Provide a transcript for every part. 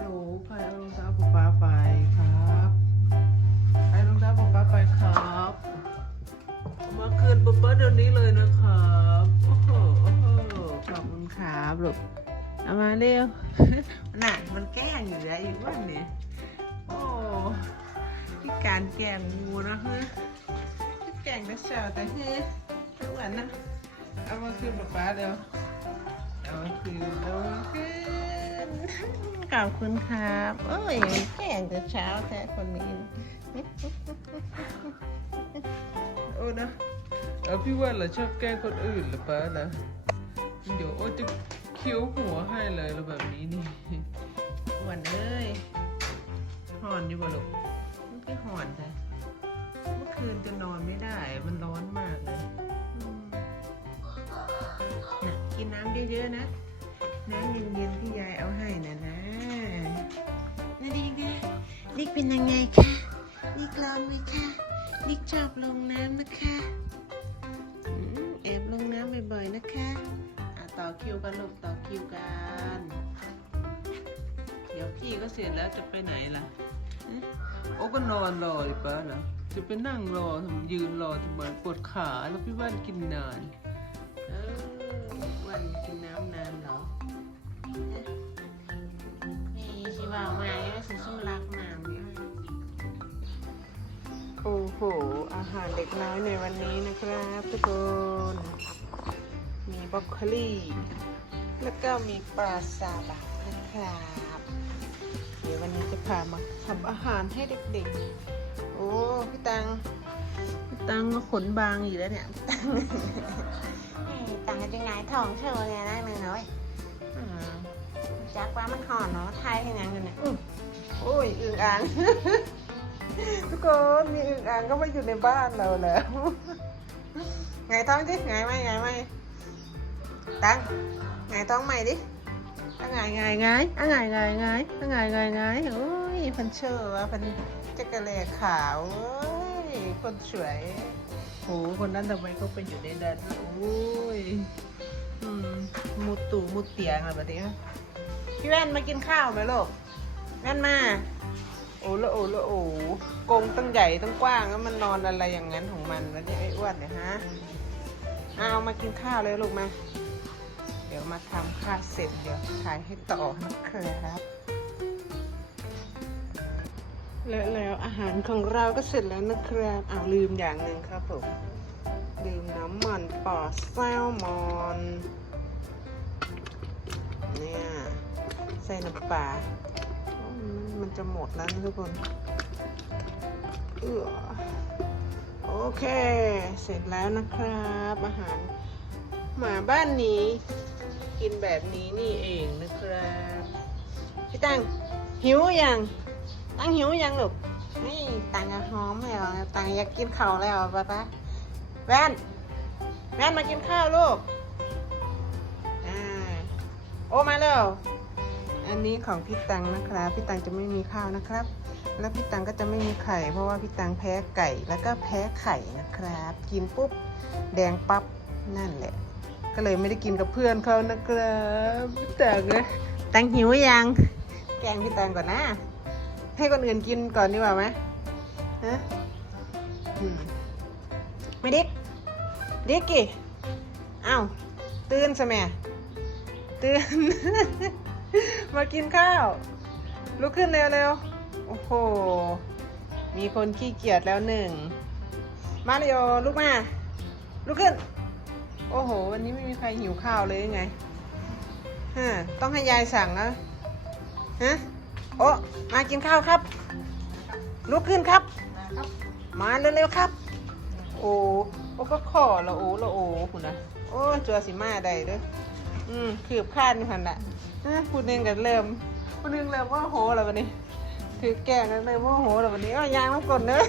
ฮัลโหลใครเอารองเท้าป๊าป๊าไปครับใครอารองเท้าป๊าป๊าไปครับเอามาคืนป๊าป๊าเดี๋ยวนี้เลยนะครับโอ้โหโอ้โหขอบคุณครับลูกเอามาเร็วน่ะมันแกล้งอยู่แล้วอีกวันนี้โอ้ที่การแกล้งงูนะฮ้ยที่แกล้งแต่เช้าแต่เฮ้ยทุกวันนะเอามาคืนป๊าป๊าเร็ว ขอบคุณครับโอ้ยแข่งแต่เช้าแท้คนนี้โอ้นะเอาพี่ว่าเราชอบแกล้งคนอื่นหรือเปล่านะ เดี๋ยวโอ้จะเคี้ยวหัวให้เลยแล้วแบบนี้นี่วันเอ้ยหอนอยู่บ่ลูกมันก็หอนใช่เมื่อคืนจะนอนไม่ได้ มันร้อนมากเลยอืมน่ะกินน้ำเยอะๆนะ น้ำเย็นๆที่ยายเอาให้นะนะนาดิกนะดิกเป็นยังไงคะดิกร้อนไหมคะดิกชอบลงน้ำนะคะอืมแอบลงน้ำบ่อยๆนะคะอะต่อคิวกันลูกต่อคิวกันเดี๋ยวพี่ก็เสร็จแล้วจะไปไหนล่ะฮะโอ้ก็นอนรอดิป้าเหรอจะไปนั่งรอทำยืนรอทำไมปวดขาแล้วพี่ว่านกินนานเออ วันกินน้ำนานเหรอนี่ชิว่ามาเนี่ยสิสู้รักน้ำเนี่ยโอ้โห อาหารเด็กน้อยในวันนี้นะครับทุกคน มีบรอกโคลีแล้วก็มีปลาซาบะนะครับ เดี๋ยววันนี้จะพามาทำอาหารให้เด็กๆ โอ้ พี่ตังพี่ ตังก็ขนบางอยู่แล้วเนี่ยต่างกันยังไงท้องเธอไงนะหนึ่งน้อยอืมจักว่ามันห่อนเนาะไทยให้ยังกันเนี่ยอื้อโอ้ยอึ่งอ่างทุกคนมีอึ่งอ่างก็มาอยู่ในบ้านเราแล้วไงท้องดิไงไหมไงไหมตังไงท้องใหม่ดิอะไงไงไงอะไงไงไงอะไงไงไงโอ้ยพันเชื่อว่าพันจักรเลขาวเอ้ย คนสวยโหคนนั้นทำไมเขาไปอยู่ในนั้นโอ้ยมุดตู่มุดเตียงอะไรแบบนี้พี่แว่นมากินข้าวไหมลูกแว่นมาโอ้ละโอ้ละโอ้กงตั้งใหญ่ตั้งกว้างแล้วมันนอนอะไรอย่างนั้นของมันวะเนี่ยไอ้อ้วนเนี่ยฮะเอามากินข้าวเลยลูกมา เดี๋ยวมาทำข้าวเสร็จเดี๋ยวถ่ายให้ต่อนะครับ และแล้วอาหารของเราก็เสร็จแล้วนะครับอ้าวลืมอย่างหนึ่งครับผมลืมน้ำมันปอแซลมอนเนี่ยใส่น้ำปลามันจะหมดแล้วทุกคนเออโอเค เสร็จแล้วนะครับ อาหารหมาบ้านนี้ กินแบบนี้นี่เองนะครับพี่ตังหิวยัง ตังหิวยังลูกนี่ตังกหอมแล้วตังอยากกินข้าวแล้วป้าป้าแว่นแว่นมากินข้าวลูกอ่าโอมาแล้วอันนี้ของพี่ตังนะครับ พี่ตังจะไม่มีข้าวนะครับ แล้วพี่ตังก็จะไม่มีไข่ เพราะว่าพี่ตังแพ้ไก่แล้วก็แพ้ไข่นะครับ กินปุ๊บแดงปั๊บนั่นแหละ ก็เลยไม่ได้กินกับเพื่อนเขานะครับพี่ตังเลยตังหิวยังแกงพี่ตังก่อนนะ ให้คนอื่นกินก่อนดีกว่าไหมฮะไม่ดิกดิ๊กกี้อ้าวตื่นสแม่ตื่น มากินข้าว ลุกขึ้นเร็วๆ โอ้โห มีคนขี้เกียจแล้วหนึ่ง มาริโอลุกมา ลุกขึ้น โอ้โห วันนี้ไม่มีใครหิวข้าวเลยยังไงฮะต้องให้ยายสั่งนะฮะ โอ้มากินข้าวครับ ลุกขึ้นครับ มาเร็วๆครับ โอ้โอ้ก็ขอละโอ้ละโอ้คุณนะโอ้เจอสิมาได้เด้ออืมขืบข้านนี่พันละอะพูดหนึงกันเริ่มพูดหนึงเริ่มว่าโหแล้ววันนี้ ถือแกงกันเลยว่าโหแล้ววันนี้อ้าวยางน้ำกลนเนอะ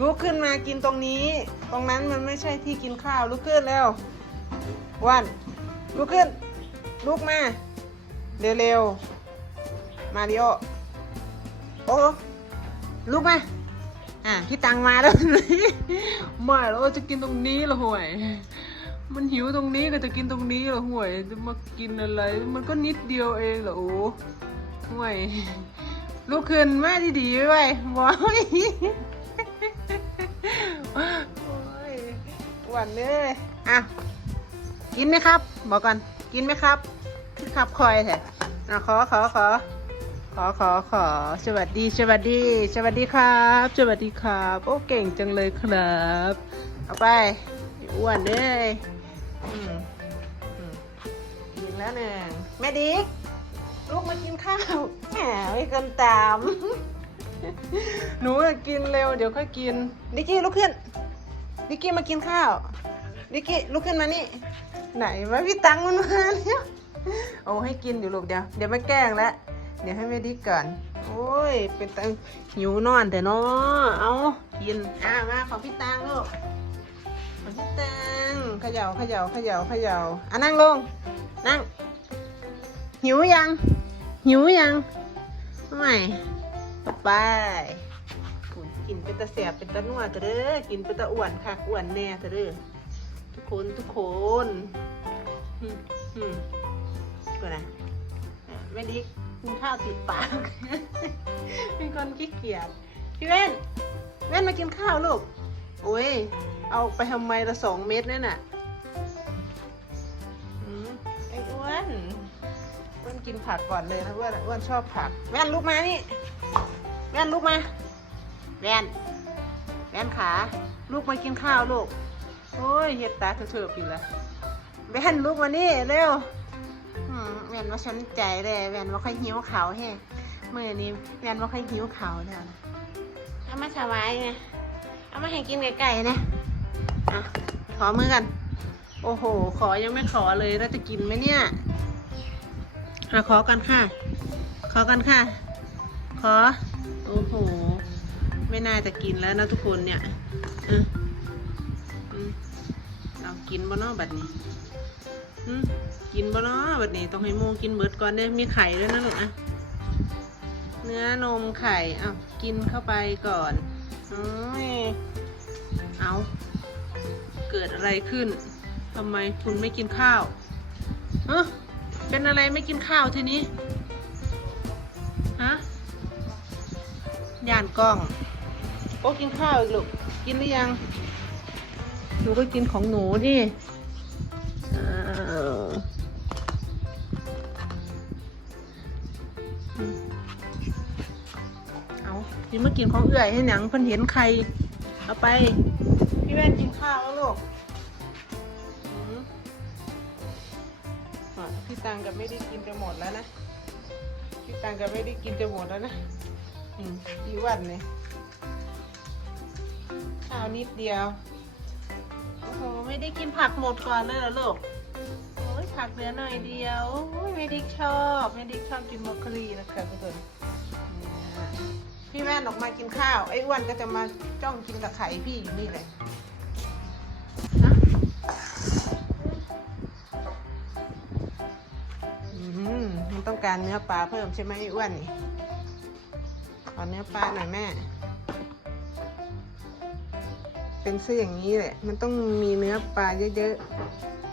ลุกขึ้นมากินตรงนี้ ตรงนั้นมันไม่ใช่ที่กินข้าวลุกขึ้นแล้ววันลุกขึ้นลุกมาเร็วๆ มาริโอ โอ้ลุกไหมอะพี่ตังมาแล้ว ไม่แล้วจะกินตรงนี้ละห่วย มันหิวตรงนี้ก็จะกินตรงนี้เหรอห่วย จะมากินอะไร มันก็นิดเดียวเองเหรอโอ้ห่วยลุกขึ้นมาดีๆไว้บอยโอ้หวานเลยอะกินไหมครับ บอกก่อน กินไหมครับที่ขับคอยแท้อะขอขอขอ ขอขอขอสวัสดีสวัสดีสวัสดีครับ สวัสดีครับ โอ้เก่งจังเลยครับ เอาไปอ้วนเลยอืมอืมกินแล้วหนึ่งแม่ดิกลูกมากินข้าวแหมไม่กันตาม หนูน่ะกินเร็วเดี๋ยวค่อยกิน ดิกกี้ลุกขึ้น ดิกกี้มากินข้าว ดิกกี้ลุกขึ้นมานี่ ไหนวะพี่ตังมันมาเนี่ยโอ้ให้กินอยู่ลูกเดี๋ยวเดี๋ยวไม่แกล้งแล้ว เดี๋ยวให้แม่ดิกก่อน โอ้ย เป็นตังหิวนอนแต่เนาะเอากิน อ่ามาของพี่ตังลูก ของพี่ตังเขย่าเขย่าเขย่าเขย่าอะนั่งลง นั่ง หิวยัง หิวยัง ไม่ไปกินเป็นตะเสียบเป็นตะนัวเถอะเด้อ กินเป็นตะอ้วนค่ะอ้วนแน่เถอะเด้อ ทุกคนทุกคนอืมอืมก็นะแม่ดิก กินข้าวติดปาก เป็นคนขี้เกียจพี่เว้นเว้นมากินข้าวลูกโอ้ยเอาไปทำไมละสองเม็ดนั่นน่ะอืมไอ้อ้วนอ้วนกินผักก่อนเลยนะอ้วนอ้วนชอบผักแว่นลุกมานี่แว่นลุกมาแว่นแว่นขาลูกมากินข้าวลูกโอ้ยเฮ็ดตาเถื่อๆอยู่ละแว่นลุกมานี่เร็ว แว่นว่าสนใจเลยแว่นว่าค่อยหิวเขาวแฮ่มื่อนี้แว่นว่าค่อยหิวเขาวแล้วนะเอามาถวายไงเอามาให้กินไก่ๆนะอะขอมือกัน โอ้โห ขอยังไม่ขอเลยเราจะกินไหมเนี่ยอะขอกันค่ะ ขอกันค่ะ ขอ โอ้โห ไม่น่าจะกินแล้วนะทุกคนเนี่ยอะอืมเอากินบ่เนาะบัดนี้อืม กินบ่เนาะบัดนี้ต้องให้โมกินเบิดก่อนเด้มีไข่ด้วยนะลูกอะเนื้อนมไข่เอากินเข้าไปก่อนอเอาเกิดอะไรขึ้นทำไมคุณไม่กินข้าวเออเป็นอะไรไม่กินข้าวทีนี้ฮะย่านกล้องโอ้กินข้าวอีกลูกกินหรือยังหนูก็กินของหนูดิ เอาพี่มากินของเอื่อยให้หนังเพิ่นเห็นใคร เอาไป พี่แว่นกินข้าวแล้วลูกพี่ตังกับไม่ได้กินจะหมดแล้วนะพี่ตังกับไม่ได้กินจะหมดแล้วนะอืมดีวันเนี่ยข้าวนิดเดียวโอ้โหไม่ได้กินผักหมดก่อนเลยเหรอลูกโอ้ยผักเหลือหน่อยเดียวโอ้ยไม่ได้ชอบ ไม่ได้ชอบกินบรอกโคลีนะคะทุกคนเนี่ย พี่แว่นออกมากินข้าว ไอ้อ้วนก็จะมาจ้องกินกับไข่พี่อยู่นี่แหละนะอืมมันต้องการเนื้อปลาเพิ่มใช่ไหมไอ้อ้วนนี่ขอเนื้อปลาหน่อยแม่ เป็นเสื้ออย่างนี้แหละ มันต้องมีเนื้อปลาเยอะ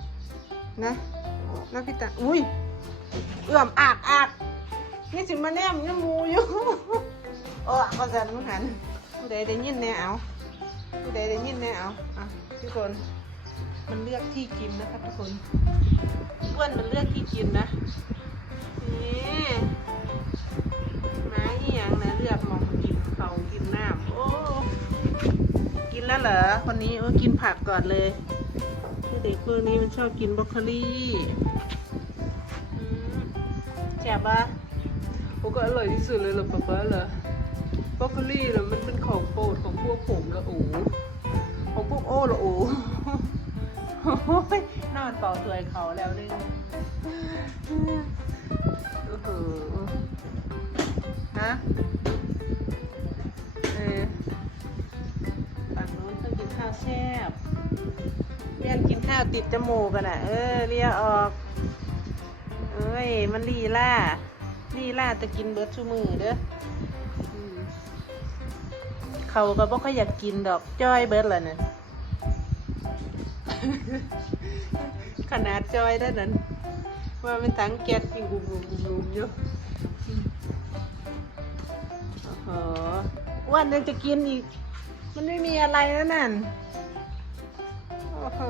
ๆ นะนะพี่ตาอุ้ยเอื่อมอากอากนี่สิมาแนมยังมูอยู่ โอ้ก็จะนุ่งหันผู้ใดได้ยินแน่เอาผู้ใดได้ยินแน่เอาอะทุกคนมันเลือกที่กินนะครับทุกคนอ้วนมันเลือกที่กินนะนี่หมาอีหยังนะเลือกมองกินเขากินน้ำโอ้กินแล้วเหรอคนนี้โอ้กินผักก่อนเลยคือเด็กพวกนี้มันชอบกินบรอกโคลีอืมแจ่บปะโอ้ก็อร่อยที่สุดเลยเหรอป๊าป๊าเหรอ บรอกโคลีเหรอมันเป็นของโปรดของพวกผมละโอ้ของพวกโอ้ละโอ้โอ้ยน่ามันเป่าถวยเขาแล้วนึงโอ้โหฮะเออฝั่งนู้นต้องกินข้าวแซ่บเรียนกินข้าวติดจมูกกันอะ เออเลียออกเอ้ย มันลีล่าลีล่าจะกินเบิร์ดชูมือเด้อ เขาก็บ่ค่อยอยากกินดอกจ้อยเบิร์ดละเนี่ยขนาดจ้อยได้นั้น ว่าเป็นถังแก๊สอยู่บุบๆๆๆอยู่โอ้โหวันยังจะกินอีก มันไม่มีอะไรแล้วนั่นโอ้โห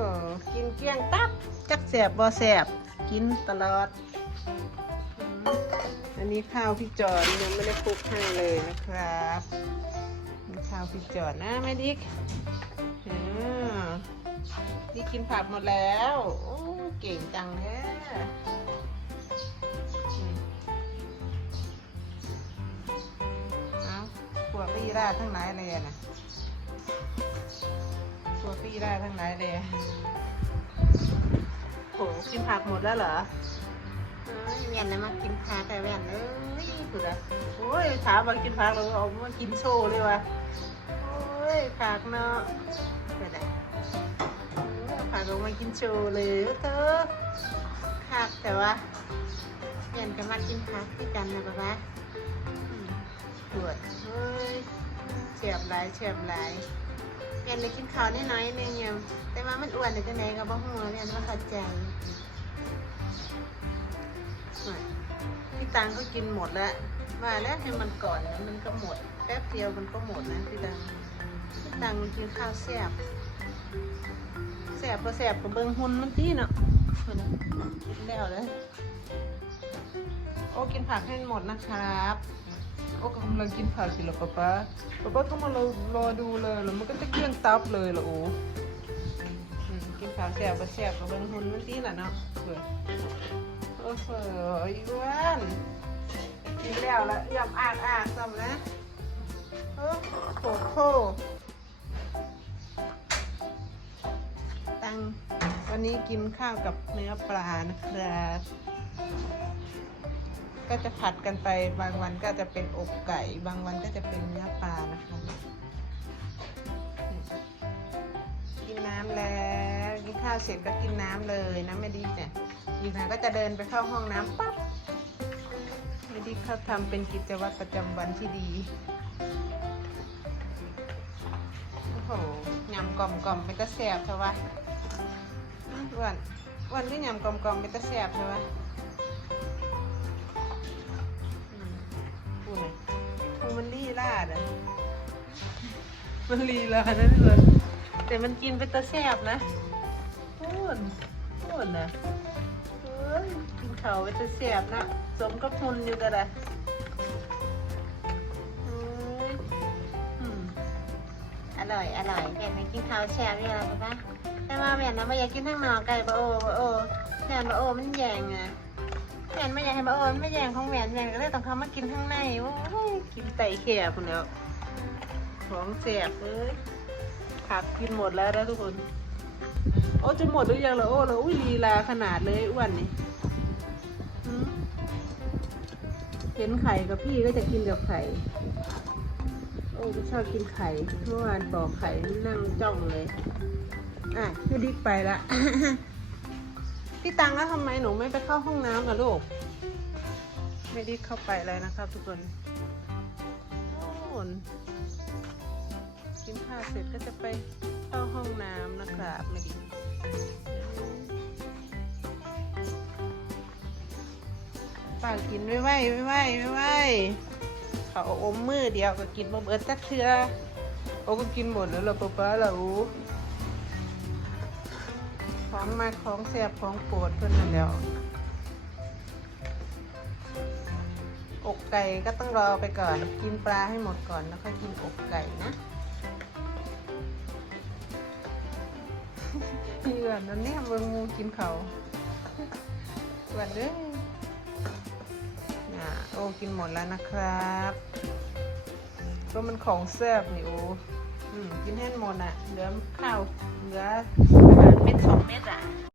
กินเกลี้ยงตับ จักแสบบ่แสบกินตลอด อันนี้ข้าวพี่จอนยังไม่ได้คลุกให้เลยนะครับ ข้าวพี่จอนนะแม่ดิกอ่านี่กินผักหมดแล้วโอ้เก่งจังแท้อืมเอาขวดพี่ราทั้งหลายเลยนะตัวพี่ได้ทั้งหลายเลยโหกินผักหมดแล้วเหรอ เอ้ยนนะมากินพาแต่แว่นเอ้ยสุดอะโอ้ยถามมากินผักเราเอามากินโชว์เลยวะโอ้ยผักเนาะไปไหนโอ้ผักเอามากินโชว์เลยเธอคักแต่ว่าแว่นก็มากินพาที่กันนะป๊าป๊าปวดเฮ้ยเฉียบหลายเฉียบหลายแว่นเลยกินข้าวน้อยๆนึงยังแต่ว่ามันอ้วนแต่จังไดก็บ่ฮู้แว่นว่าเข้าใจ พี่ตังก็กินหมดแล้ว มาแล้วให้มันก่อนนะมันก็หมด แป๊บเดียวมันก็หมดนะพี่ตังพี่ตังกินข้าวแซ่บแซ่บก็แซ่บกับเบิ้งหุ่นมันตีเนาะกินแล้วเลยโอ้กินผักให้หมดนะครับโอ้กำลังกินผักอยู่หรอป๊าป๊าป๊าป๊าก็มารอรอดูเลยแล้วมันก็จะเกลี้ยงตับเลยหรอโอ้กินผักแซ่บก็แซ่บกับเบิ้งหุ่นมันตีน่ะเนาะเผื่อ โอ้โหอีอ้วนกินแล้วละยำอ่างอ่างซ้ำนะโอ้โหโคตังวันนี้กินข้าวกับเนื้อปลานะครับ ก็จะผัดกันไปบางวันก็จะเป็นอกไก่ บางวันก็จะเป็นเนื้อปลานะคะ กินน้ำแล้ว กินข้าวเสร็จก็กินน้ำเลยนะไม่ดีเนี่ยอีกหน่อยก็จะเดินไปเข้าห้องน้ำปั๊บไม่ได้เขาทำเป็นกิจวัตรประจำวันที่ดีโอ้โหยำกล่อมกล่อมๆเป็นตะแสบใช่ปะอ้วันอ้วันที่ยำกล่อมกล่อมๆเป็นตะแสบใช่ปะอืมพูดหน่อยพูดมันลีลาดอะมันลีลาดนะทุกคนแต่มันกินเป็นตะแสบนะ พูดพูดนะเฮ้ยกินเขาวไปจะเสียบนะสมกับพุนอยู่กันละเฮ้ยอืมอร่อยอร่อยแว่นกินข้าวแช่บนี่ล่ะป๊าป๊าแต่ว่าแว่นนะบ่อยากกินทั้งหนอไก่บ่โอบ่โอแว่นบ่โอมันแยงอะแว่นไม่อยากให้บ่โอมันไม่แยงของแว่นแว่นก็เลยต้องเขามากินข้างในโอ้ยกินไตแข่พุ่นแล้วของเสียบเลยผักกินหมดแล้วนะทุกคน โอ้จะหมดหรือยังเหรอโอ้เราอุ้ยลีลาขนาดเลยอ้วนนี่เห็นไข่กับพี่ก็จะกินกับไข่ โอ้ก็ชอบกินไข่เมื่อวานปอกไข่นั่งจ้องเลย อะพี่ดิ๊กไปละพี่ตังแล้วทำไมหนูไม่ไปเข้าห้องน้ำกับลูก ไม่ได้เข้าไปเลยนะครับ ทุกคนโน่นกินข้าวเสร็จก็จะไปเข้าห้องน้ำนะครับไม่ดี ป้ากินไว้ไว้ไว้ไว้ไว้ไว้เขาอมมือเดียวก็กินมาเบิดสักเทือโอ้ก็กินหมดแล้วเราป๊าป๊าเราของมาของแซ่บของปรดเพื่อนนั่นแล้วอกไก่ก็ต้องรอไปก่อน กินปลาให้หมดก่อนแล้วค่อยกินอกไก่นะ เอือนนั่นเนี่ยเบิ่งงูกินเขาเอือนด้อน่ะโอ้กินหมดแล้วนะครับก็มันของแซ่บนี่โอ้อกินให้หมดอะ เหลือข้าวเหลืออาหารเม็ดสองเม็ดอะ